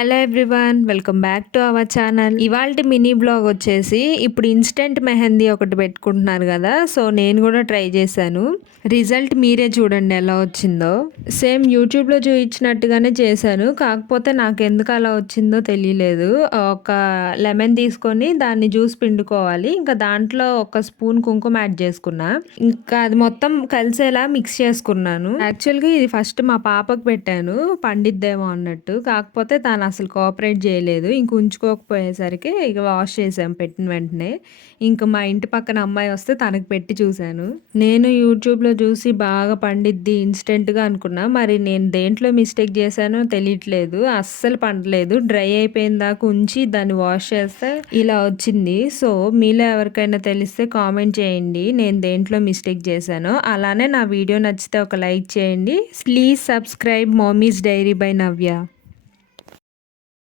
Hello everyone welcome back to our channel. ఇవాళ mini blog వచ్చేసి ఇప్పుడు ఇన్స్టెంట్ మెహందీ ఒకటి పెట్టుకుంటున్నారు కదా సో నేను కూడా ట్రై చేశాను. రిజల్ట్ మీరే చూడండి ఎలా వచ్చిందో. సేమ్ యూట్యూబ్లో చూపించినట్టుగానే చేశాను కాకపోతే నాకు ఎందుకు అలా వచ్చిందో తెలియలేదు. ఒక లెమన్ తీసుకొని దాన్ని జ్యూస్ పిండుకోవాలి ఇంకా దాంట్లో ఒక స్పూన్ కుంకుమ యాడ్ చేసుకున్నా. ఇంకా అది మొత్తం కలిసేలా మిక్స్ చేసుకున్నాను. యాక్చువల్గా ఇది ఫస్ట్ మా పాపకు పెట్టాను పండిద్దేమో అన్నట్టు. కాకపోతే తను అసలు కోఆపరేట్ చేయలేదు. ఇంక ఉంచుకోకపోయేసరికి ఇక వాష్ చేసాం పెట్టిన వెంటనే. ఇంక మా ఇంటి పక్కన అమ్మాయి వస్తే తనకు పెట్టి చూశాను. నేను యూట్యూబ్లో చూసి బాగా పండిద్ది ఇన్స్టెంట్గా అనుకున్నా. మరి నేను దేంట్లో మిస్టేక్ చేశానో తెలియట్లేదు. అస్సలు పండలేదు. డ్రై అయిపోయిన దాకా ఉంచి దాన్ని వాష్ చేస్తే ఇలా వచ్చింది. సో మీలో ఎవరికైనా తెలిస్తే కామెంట్ చేయండి. నేను దేంట్లో మిస్టేక్ చేశానో. అలానే నా వీడియో నచ్చితే ఒక లైక్ చేయండి. Please subscribe mummy's diary by Navya.